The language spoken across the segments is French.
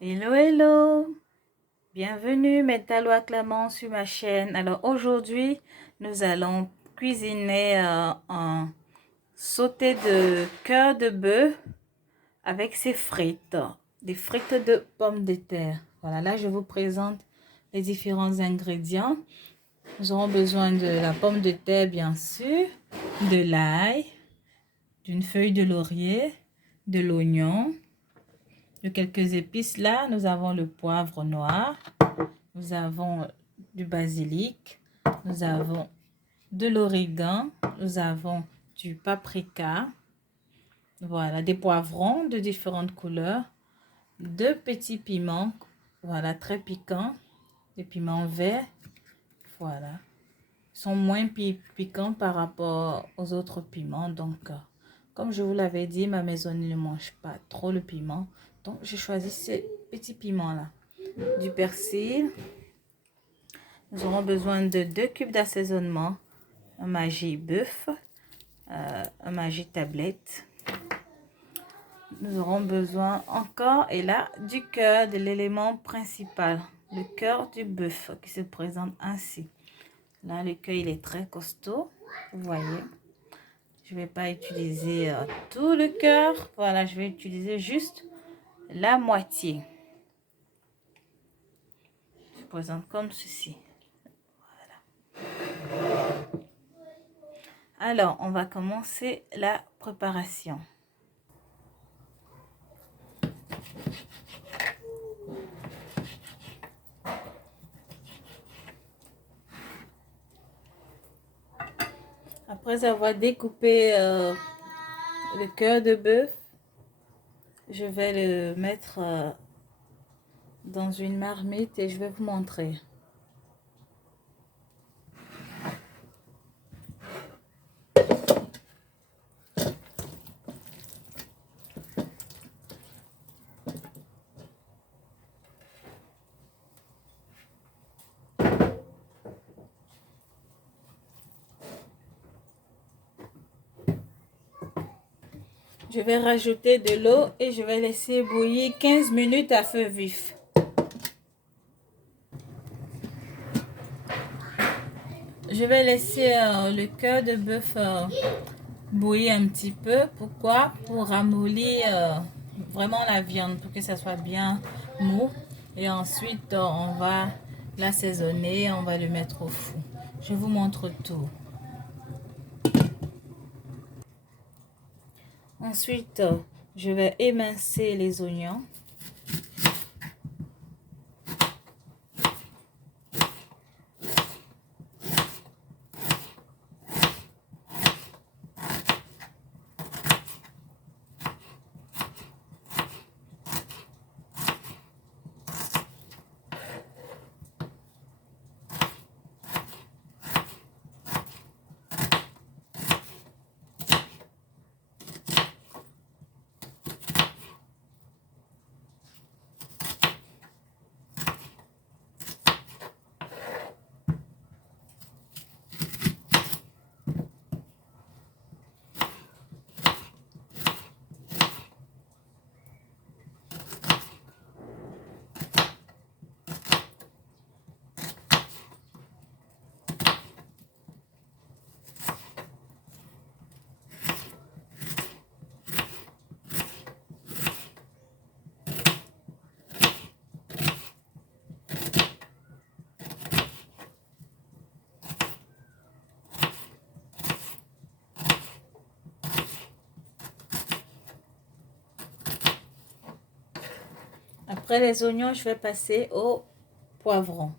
Hello, hello! Bienvenue, mes talons acclamants sur ma chaîne. Alors aujourd'hui, nous allons cuisiner un sauté de cœur de bœuf avec ses frites, des frites de pommes de terre. Voilà, là je vous présente les différents ingrédients. Nous aurons besoin de la pomme de terre, bien sûr, de l'ail, d'une feuille de laurier, de l'oignon, de quelques épices. Là, nous avons le poivre noir, nous avons du basilic, nous avons de l'origan, nous avons du paprika, voilà, des poivrons de différentes couleurs, deux petits piments, voilà, très piquants, des piments verts, voilà. Ils sont moins piquants par rapport aux autres piments, donc comme je vous l'avais dit, ma maisonnée ne mange pas trop le piment, donc j'ai choisi ces petits piments là. Du persil, nous aurons besoin de 2 cubes d'assaisonnement, un Maggi bœuf, un Maggi tablette. Nous aurons besoin encore, et là, du cœur, de l'élément principal, le cœur du bœuf qui se présente ainsi. Là, le cœur, il est très costaud, vous voyez. Je ne vais pas utiliser tout le cœur, voilà, je vais utiliser juste la moitié. Je présente comme ceci. Alors, on va commencer la préparation. Après avoir découpé le cœur de bœuf, je vais le mettre dans une marmite et je vais vous montrer. Je vais rajouter de l'eau et je vais laisser bouillir 15 minutes à feu vif. Je vais laisser le cœur de bœuf bouillir un petit peu. Pourquoi? Pour ramollir vraiment la viande, pour que ça soit bien mou. Et ensuite, on va l'assaisonner, on va le mettre au four. Je vous montre tout. Ensuite, je vais émincer les oignons. Après les oignons, je vais passer au poivron.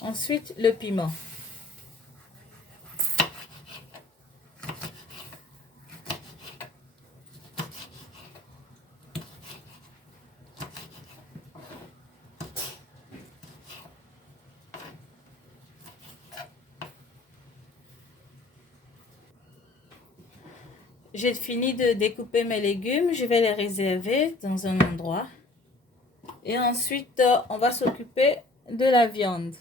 Ensuite, le piment. J'ai fini de découper mes légumes. Je vais les réserver dans un endroit. Et ensuite, on va s'occuper de la viande.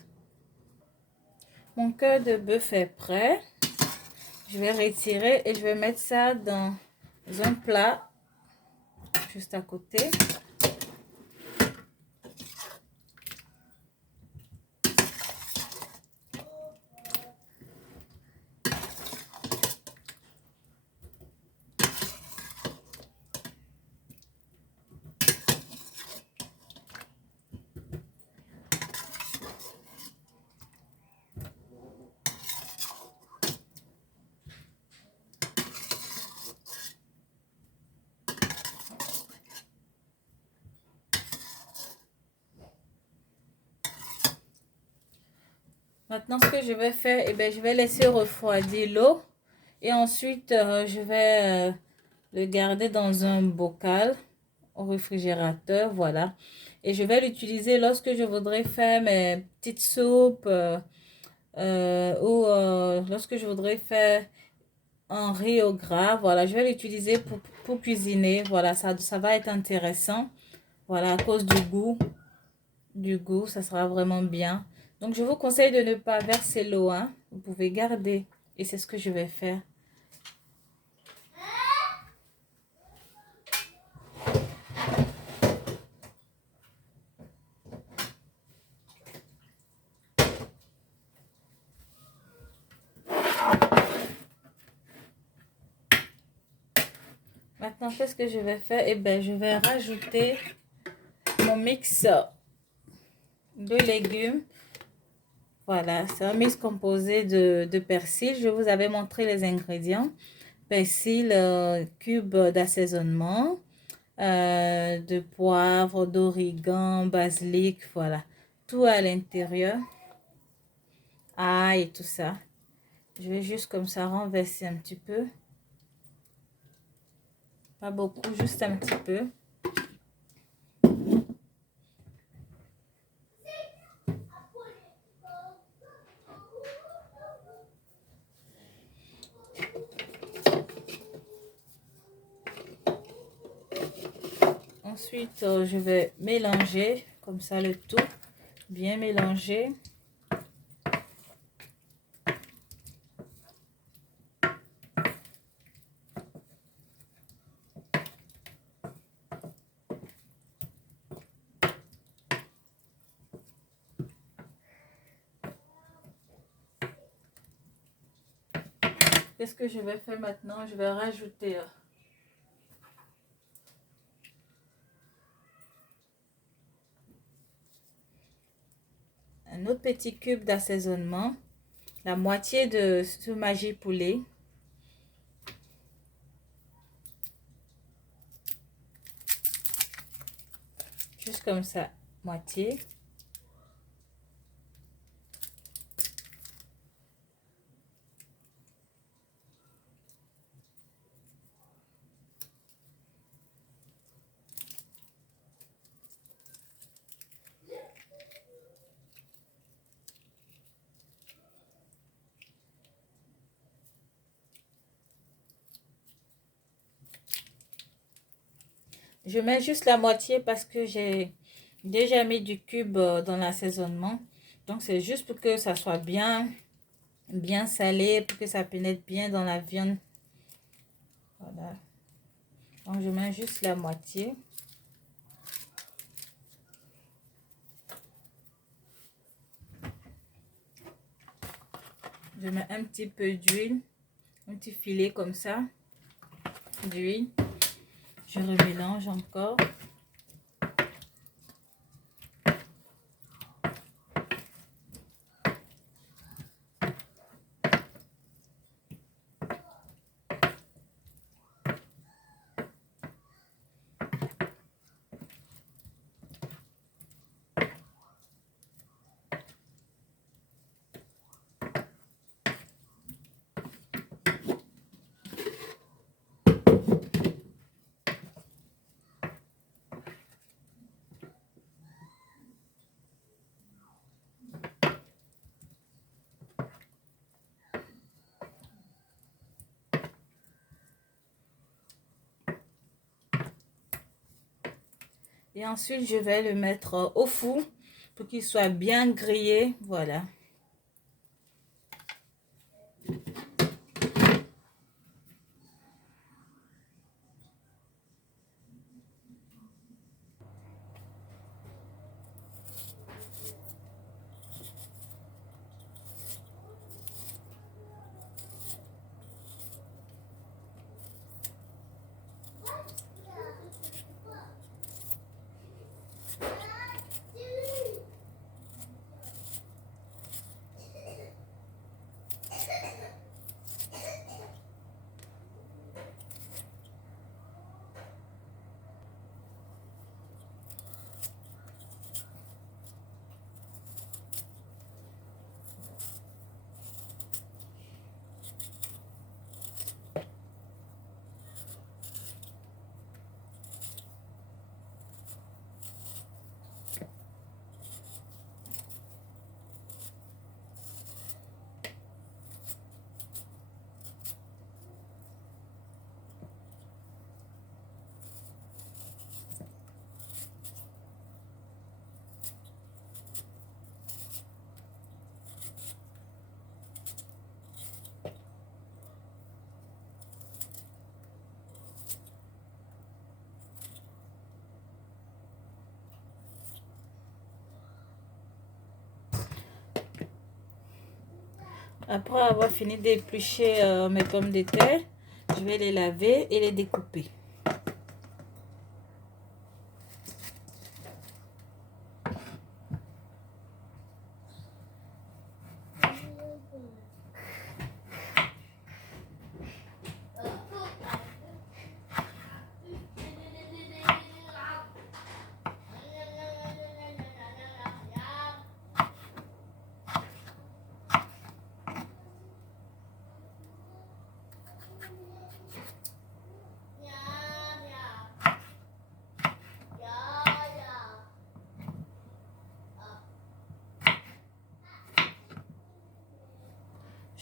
Mon cœur de bœuf est prêt. Je vais retirer et je vais mettre ça dans un plat juste à côté. Maintenant, ce que je vais faire, je vais laisser refroidir l'eau. Et ensuite, je vais le garder dans un bocal au réfrigérateur. Voilà. Et je vais l'utiliser lorsque je voudrais faire mes petites soupes ou lorsque je voudrais faire un riz au gras. Voilà, je vais l'utiliser pour cuisiner. Voilà, ça va être intéressant. Voilà, à cause du goût. Ça sera vraiment bien. Donc, je vous conseille de ne pas verser l'eau, hein. Vous pouvez garder. Et c'est ce que je vais faire. Maintenant, qu'est-ce que je vais faire? Je vais rajouter mon mix de légumes. Voilà, c'est un mix composé de persil. Je vous avais montré les ingrédients. Persil, cube d'assaisonnement, de poivre, d'origan, basilic, voilà. Tout à l'intérieur. Ail et tout ça. Je vais juste comme ça renverser un petit peu. Pas beaucoup, juste un petit peu. Ensuite, je vais mélanger comme ça le tout, bien mélanger. Qu'est-ce que je vais faire maintenant? Je vais rajouter un autre petit cube d'assaisonnement, la moitié de ce Maggi poulet. Juste comme ça, moitié. Je mets juste la moitié parce que j'ai déjà mis du cube dans l'assaisonnement. Donc, c'est juste pour que ça soit bien salé, pour que ça pénètre bien dans la viande. Voilà. Donc, je mets juste la moitié. Je mets un petit peu d'huile, un petit filet comme ça d'huile. Je remélange encore. Et ensuite, je vais le mettre au four pour qu'il soit bien grillé. Voilà. Après avoir fini d'éplucher mes pommes de terre, je vais les laver et les découper.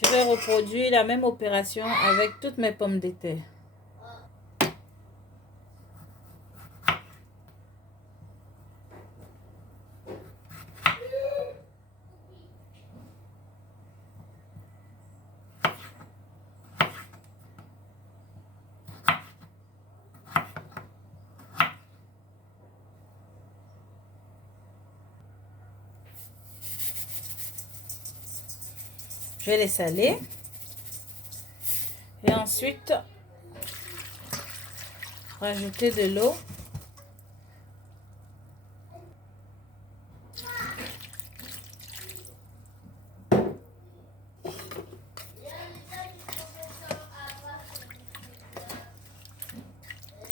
Je vais reproduire la même opération avec toutes mes pommes de terre. Je vais les saler. Et ensuite, rajouter de l'eau.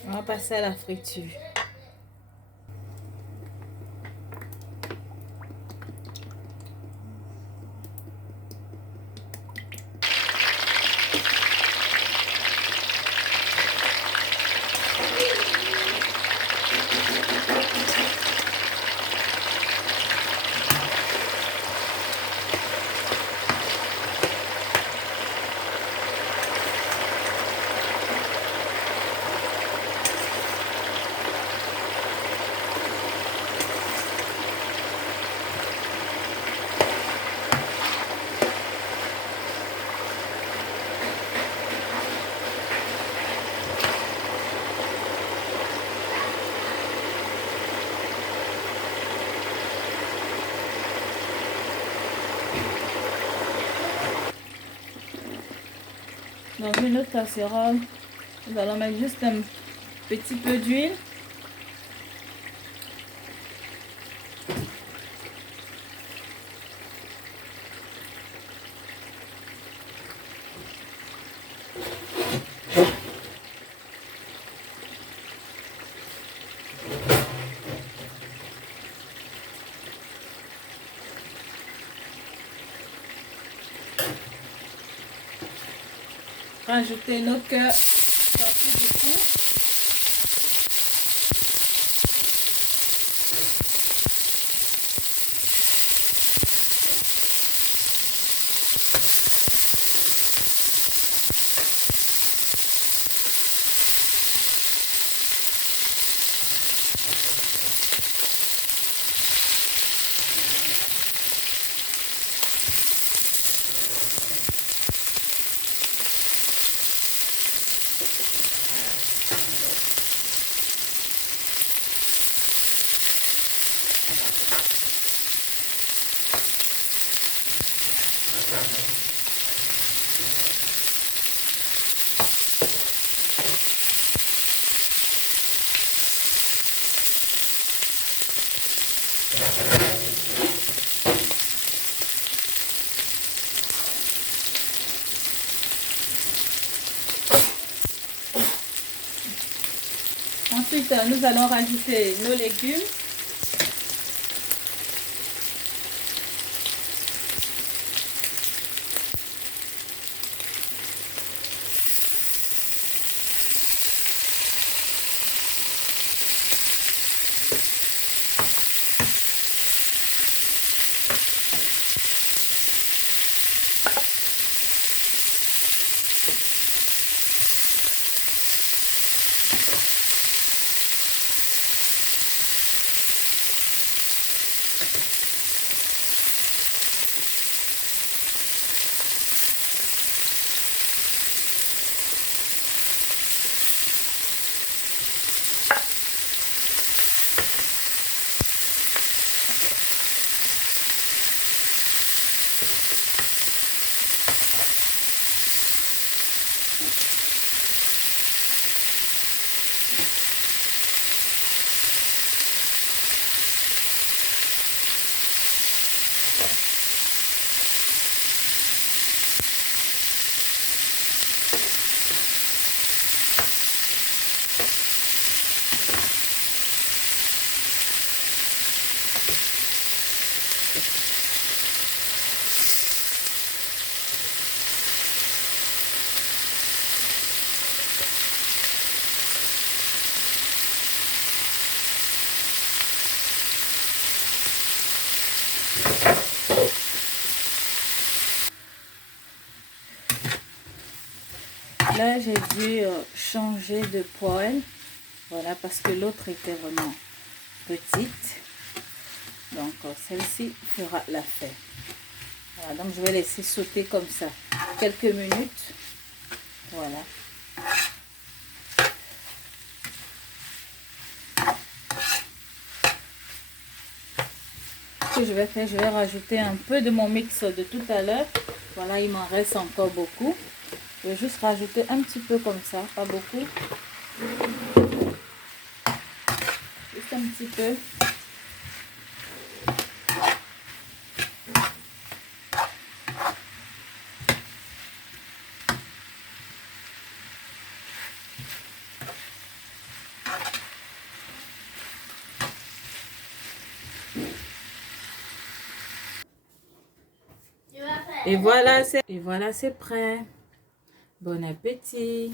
On va passer à la friture. Dans une autre casserole, nous allons mettre juste un petit peu d'huile. Rajouter nos cœurs sortis du four. Ensuite, nous allons rajouter nos légumes. Là, j'ai dû changer de poêle. Voilà, parce que l'autre était vraiment petite. Donc, celle-ci fera l'affaire. Voilà, donc je vais laisser sauter comme ça quelques minutes. Voilà. Ce que je vais faire, je vais rajouter un peu de mon mix de tout à l'heure. Voilà, il m'en reste encore beaucoup. Je vais juste rajouter un petit peu comme ça, pas beaucoup. Juste un petit peu. Et voilà, c'est prêt. Bon appétit.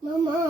Maman.